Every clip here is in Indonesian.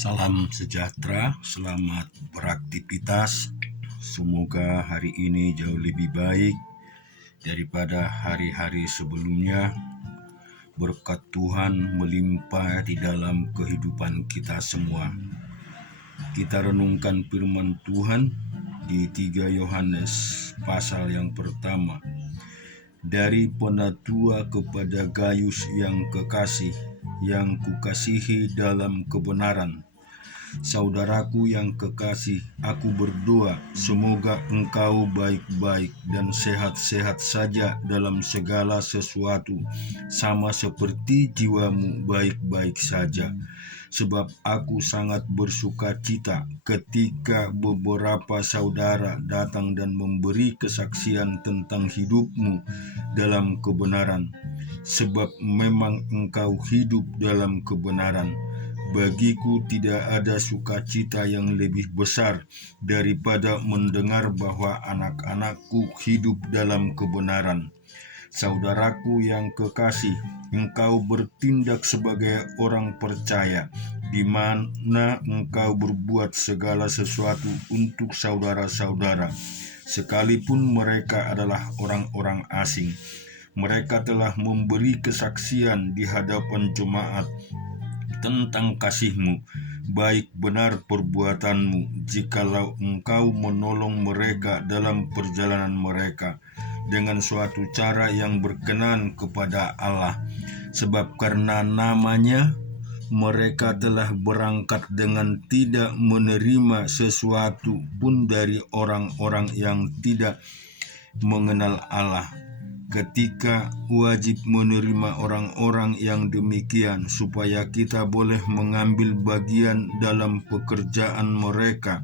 Salam sejahtera, selamat beraktivitas. Semoga hari ini jauh lebih baik daripada hari-hari sebelumnya. Berkat Tuhan melimpah di dalam kehidupan kita semua. Kita renungkan firman Tuhan di 3 Yohanes pasal yang pertama. Dari penatua kepada Gayus yang kekasih, yang kukasihi dalam kebenaran. Saudaraku yang kekasih, aku berdoa semoga engkau baik-baik dan sehat-sehat saja dalam segala sesuatu, sama seperti jiwamu baik-baik saja. Sebab aku sangat bersuka cita ketika beberapa saudara datang dan memberi kesaksian tentang hidupmu dalam kebenaran. Sebab memang engkau hidup dalam kebenaran. Bagiku tidak ada sukacita yang lebih besar daripada mendengar bahwa anak-anakku hidup dalam kebenaran. Saudaraku yang kekasih, engkau bertindak sebagai orang percaya, di mana engkau berbuat segala sesuatu untuk saudara-saudara, sekalipun mereka adalah orang-orang asing. Mereka telah memberi kesaksian di hadapan jemaat tentang kasihmu, baik benar perbuatanmu, jikalau engkau menolong mereka dalam perjalanan mereka dengan suatu cara yang berkenan kepada Allah. Sebab karena namanya, mereka telah berangkat dengan tidak menerima sesuatu pun dari orang-orang yang tidak mengenal Allah. Ketika wajib menerima orang-orang yang demikian supaya kita boleh mengambil bagian dalam pekerjaan mereka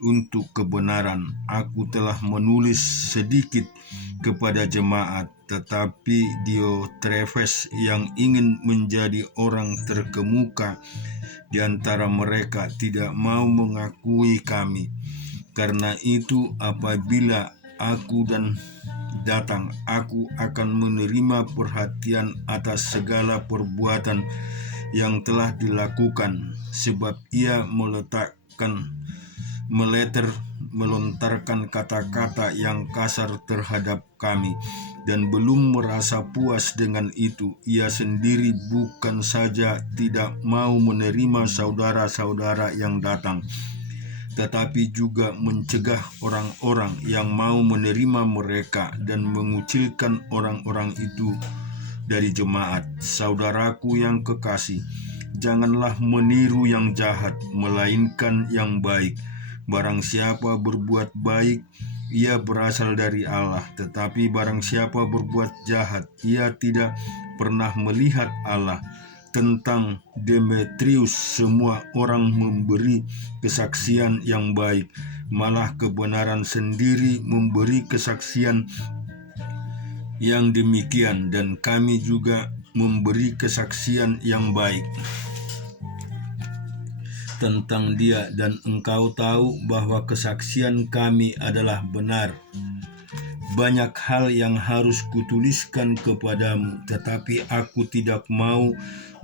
untuk kebenaran. Aku telah menulis sedikit kepada jemaat, tetapi Diotrefes yang ingin menjadi orang terkemuka di antara mereka tidak mau mengakui kami. Karena itu apabila aku datang, aku akan menerima perhatian atas segala perbuatan yang telah dilakukan, sebab ia melontarkan kata-kata yang kasar terhadap kami, dan belum merasa puas dengan itu. Ia sendiri bukan saja tidak mau menerima saudara-saudara yang datang, tetapi juga mencegah orang-orang yang mau menerima mereka dan mengucilkan orang-orang itu dari jemaat. Saudaraku yang kekasih, janganlah meniru yang jahat, melainkan yang baik. Barang siapa berbuat baik, ia berasal dari Allah, tetapi barang siapa berbuat jahat, ia tidak pernah melihat Allah. Tentang Demetrius, semua orang memberi kesaksian yang baik, malah kebenaran sendiri memberi kesaksian yang demikian, dan kami juga memberi kesaksian yang baik tentang dia, dan engkau tahu bahwa kesaksian kami adalah benar. Banyak hal yang harus kutuliskan kepadamu, tetapi aku tidak mau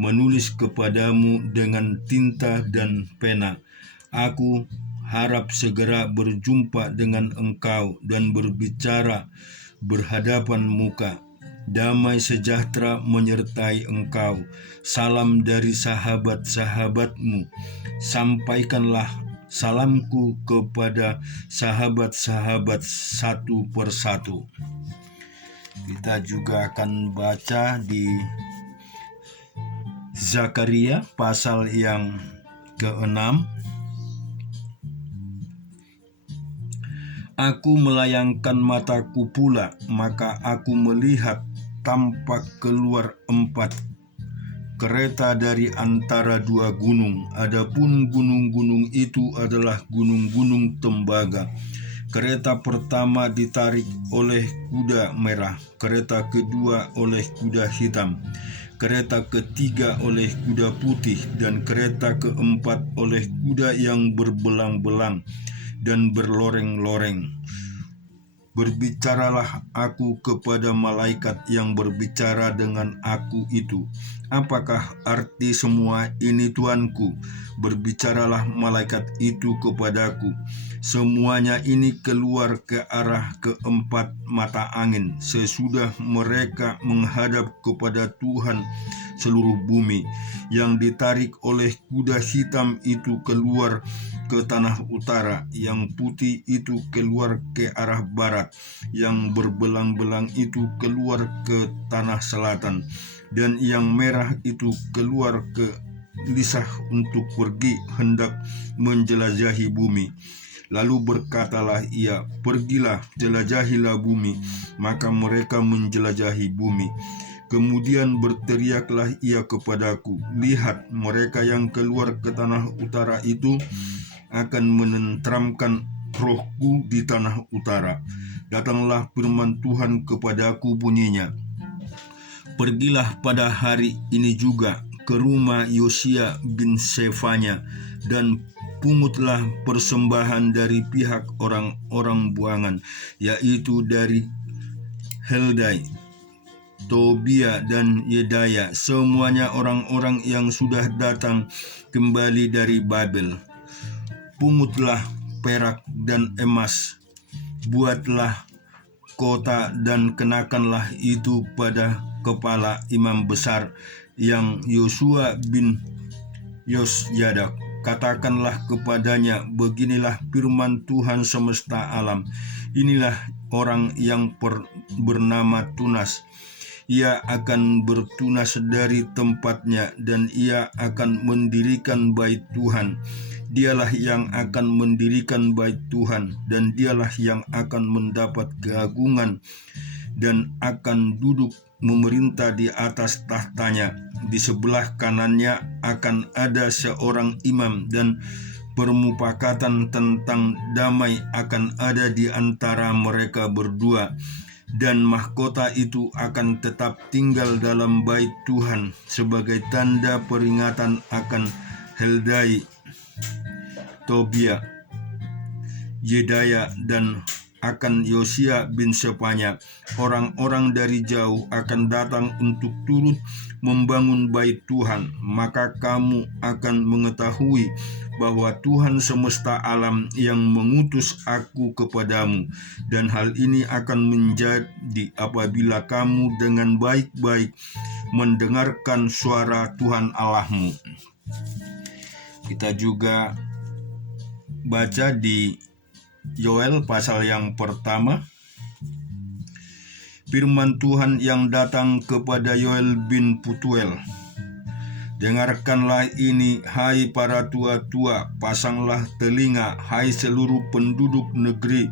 menulis kepadamu dengan tinta dan pena. Aku harap segera berjumpa dengan engkau dan berbicara berhadapan muka. Damai sejahtera menyertai engkau. Salam dari sahabat-sahabatmu. Sampaikanlah salamku kepada sahabat-sahabat satu persatu. Kita juga akan baca di Zakaria pasal yang ke-6. Aku melayangkan mataku pula, maka aku melihat tampak keluar 4 kereta dari antara 2 gunung. Adapun gunung-gunung itu adalah gunung-gunung tembaga. Kereta pertama ditarik oleh kuda merah, kereta kedua oleh kuda hitam, kereta ketiga oleh kuda putih, dan kereta keempat oleh kuda yang berbelang-belang dan berloreng-loreng. Berbicaralah aku kepada malaikat yang berbicara dengan aku itu. Apakah arti semua ini, Tuanku? Berbicaralah malaikat itu kepadaku. Semuanya ini keluar ke arah keempat mata angin sesudah mereka menghadap kepada Tuhan seluruh bumi. Yang ditarik oleh kuda hitam itu keluar ke tanah utara, yang putih itu keluar ke arah barat, yang berbelang-belang itu keluar ke tanah selatan, dan yang merah itu keluar ke lisah untuk pergi hendak menjelajahi bumi. Lalu berkatalah ia, pergilah, jelajahilah bumi. Maka mereka menjelajahi bumi. Kemudian berteriaklah ia kepadaku, lihat, mereka yang keluar ke tanah utara itu akan menenteramkan rohku di tanah utara. Datanglah firman Tuhan kepadaku bunyinya, pergilah pada hari ini juga ke rumah Yosia bin Sefanya dan pungutlah persembahan dari pihak orang-orang buangan, yaitu dari Heldai, Tobia dan Yedaya, semuanya orang-orang yang sudah datang kembali dari Babel. Pungutlah perak dan emas, buatlah kota dan kenakanlah itu pada kepala imam besar yang Yosua bin Yosyadak. Katakanlah kepadanya, beginilah firman Tuhan semesta alam. Inilah orang yang bernama Tunas. Ia akan bertunas dari tempatnya dan ia akan mendirikan bait Tuhan. Dialah yang akan mendirikan bait Tuhan, dan dialah yang akan mendapat keagungan dan akan duduk memerintah di atas tahtanya. Di sebelah kanannya akan ada seorang imam, dan permupakatan tentang damai akan ada di antara mereka berdua. Dan mahkota itu akan tetap tinggal dalam bait Tuhan sebagai tanda peringatan akan Heldai, Tobia, Yedaya, dan akan Yosia bin Sefanya. Orang-orang dari jauh akan datang untuk turut membangun bait Tuhan. Maka kamu akan mengetahui bahwa Tuhan semesta alam yang mengutus aku kepadamu, dan hal ini akan menjadi apabila kamu dengan baik-baik mendengarkan suara Tuhan Allahmu. Kita juga baca di Yoel pasal yang pertama. Firman Tuhan yang datang kepada Yoel bin Putuel. Dengarkanlah ini, hai para tua-tua, pasanglah telinga, hai seluruh penduduk negeri.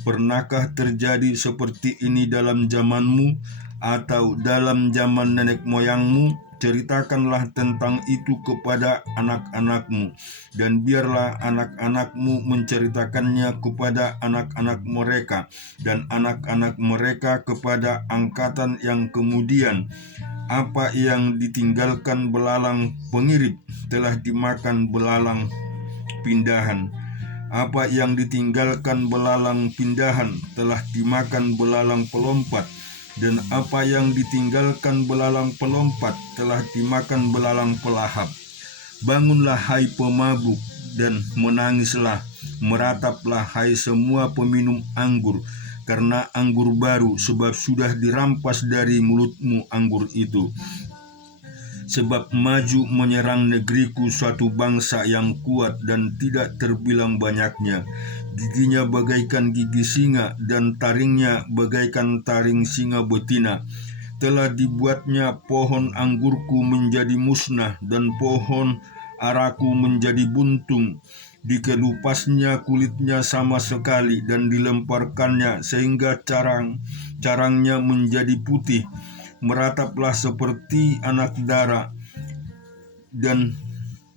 Pernahkah terjadi seperti ini dalam zamanmu atau dalam zaman nenek moyangmu? Ceritakanlah tentang itu kepada anak-anakmu, dan biarlah anak-anakmu menceritakannya kepada anak-anak mereka, dan anak-anak mereka kepada angkatan yang kemudian. Apa yang ditinggalkan belalang pengirip telah dimakan belalang pindahan. Apa yang ditinggalkan belalang pindahan telah dimakan belalang pelompat. Dan apa yang ditinggalkan belalang pelompat telah dimakan belalang pelahap. Bangunlah hai pemabuk dan menangislah, merataplah hai semua peminum anggur, karena anggur baru, sebab sudah dirampas dari mulutmu anggur itu. Sebab maju menyerang negeriku suatu bangsa yang kuat dan tidak terbilang banyaknya. Giginya bagaikan gigi singa dan taringnya bagaikan taring singa betina. Telah dibuatnya pohon anggurku menjadi musnah dan pohon araku menjadi buntung. Dikelupasnya kulitnya sama sekali dan dilemparkannya sehingga carangnya menjadi putih. Merataplah seperti anak dara dan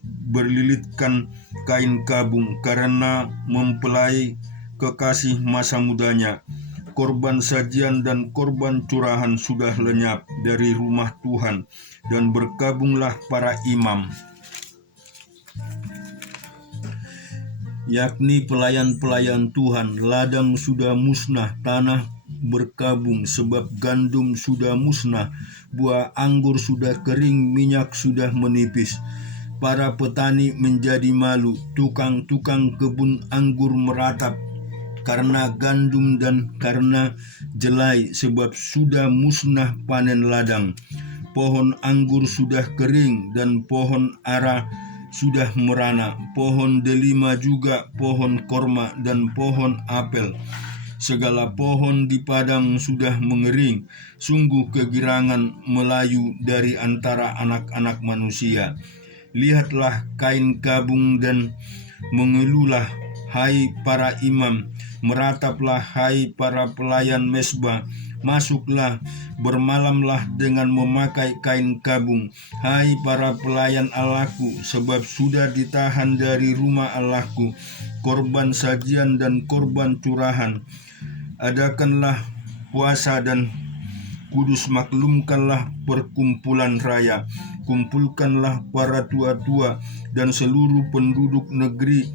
berlilitkan kain kabung karena mempelai kekasih masa mudanya. Korban sajian dan korban curahan sudah lenyap dari rumah Tuhan, dan berkabunglah para imam, yakni pelayan-pelayan Tuhan. Ladang sudah musnah, tanah berkabung, sebab gandum sudah musnah, buah anggur sudah kering, minyak sudah menipis. Para petani menjadi malu, tukang-tukang kebun anggur meratap karena gandum dan karena jelai, sebab sudah musnah panen ladang. Pohon anggur sudah kering dan pohon ara sudah merana, pohon delima juga, pohon korma dan pohon apel. Segala pohon di padang sudah mengering, sungguh kegirangan melayu dari antara anak-anak manusia. Lihatlah kain kabung dan mengeluhlah, hai para imam, merataplah hai para pelayan mesbah, masuklah, bermalamlah dengan memakai kain kabung, hai para pelayan Allahku, sebab sudah ditahan dari rumah Allahku korban sajian dan korban curahan. Adakanlah puasa dan kudus, maklumkanlah perkumpulan raya, kumpulkanlah para tua-tua dan seluruh penduduk negeri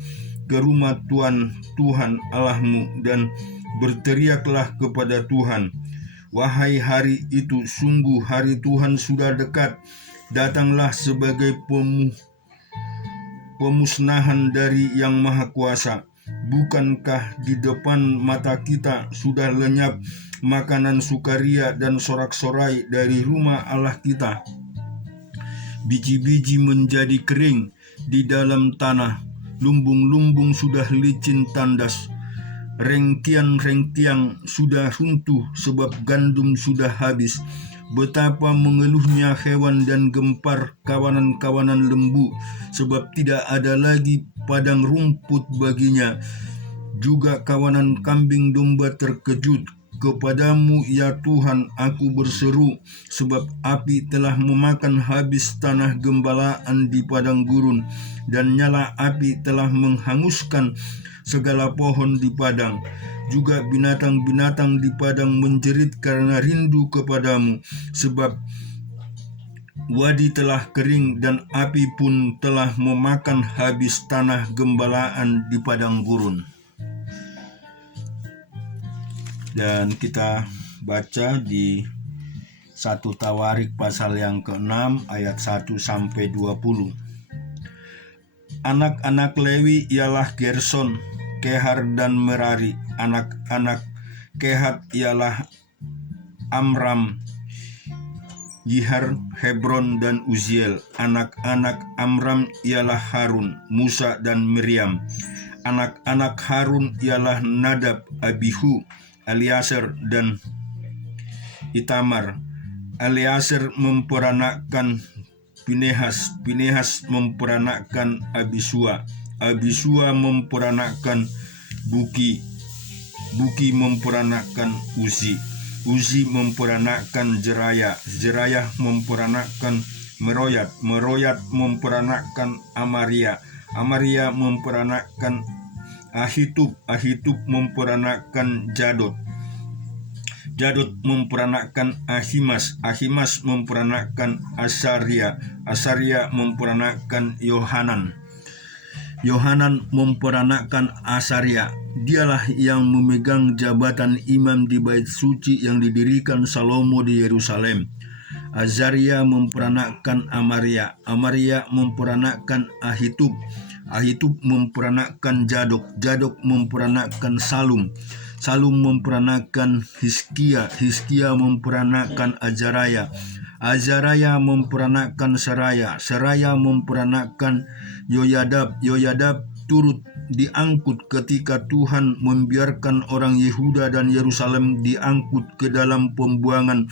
ke rumah Tuhan Allahmu, dan berteriaklah kepada Tuhan. Wahai hari itu, sungguh hari Tuhan sudah dekat, datanglah sebagai pemusnahan dari Yang Maha Kuasa. Bukankah di depan mata kita sudah lenyap makanan sukaria dan sorak-sorai dari rumah Allah kita? Biji-biji menjadi kering di dalam tanah, lumbung-lumbung sudah licin tandas, rengkiang-rengkiang sudah runtuh sebab gandum sudah habis. Betapa mengeluhnya hewan dan gempar kawanan-kawanan lembu, sebab tidak ada lagi padang rumput baginya. Juga kawanan kambing domba terkejut. Kepadamu ya Tuhan aku berseru, sebab api telah memakan habis tanah gembalaan di padang gurun, dan nyala api telah menghanguskan segala pohon di padang. Juga binatang-binatang di padang menjerit karena rindu kepadamu, sebab wadi telah kering dan api pun telah memakan habis tanah gembalaan di padang gurun. Dan kita baca di 1 Tawarik pasal yang ke-6 ayat 1 sampai 20. Anak-anak Lewi ialah Gerson, Kehar dan Merari. Anak-anak Kehat ialah Amram, Yihar, Hebron dan Uziel. Anak-anak Amram ialah Harun, Musa dan Miriam. Anak-anak Harun ialah Nadab, Abihu, Eleazar dan Itamar. Eleazar memperanakkan Pinehas, Pinehas memperanakkan Abisua, Abisua memperanakkan Buki, Buki memperanakkan Uzi, Uzi memperanakkan Jeraya, Jeraya memperanakkan Meroyat, Meroyat memperanakkan Amaria, Amaria memperanakkan Ahitub, Ahitub memperanakkan Jadot, Jadot memperanakkan Ahimas, Ahimas memperanakkan Asaria, Asaria memperanakkan Yohanan, Yohanan memperanakkan Asaria. Dialah yang memegang jabatan imam di bait suci yang didirikan Salomo di Yerusalem. Azaria memperanakkan Amaria, Amaria memperanakkan Ahitub, Ahitub memperanakkan Jadok, Jadok memperanakkan Salum, Salum memperanakkan Hizkia, Hizkia memperanakkan Azaraya, Azaraya memperanakkan Seraya, Seraya memperanakkan Yoyadab, Yoyadab turut diangkut ketika Tuhan membiarkan orang Yehuda dan Yerusalem diangkut ke dalam pembuangan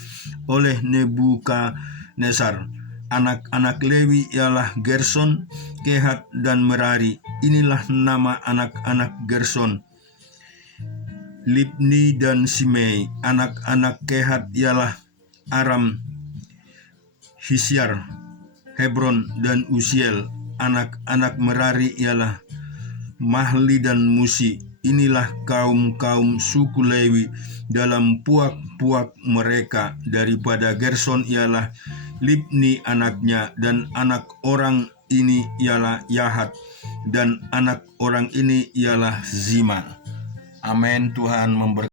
oleh Nebukadnezar. Anak-anak Lewi ialah Gerson, Kehat dan Merari. Inilah nama anak-anak Gerson, Libni dan Simei. Anak-anak Kehat ialah Aram, Hisyar, Hebron dan Uziel. Anak-anak Merari ialah Mahli dan Musi. Inilah kaum-kaum suku Lewi dalam puak-puak mereka. Daripada Gerson ialah Libni anaknya, dan anak orang ini ialah Yahat, dan anak orang ini ialah Zima. Amin. Tuhan memberkati.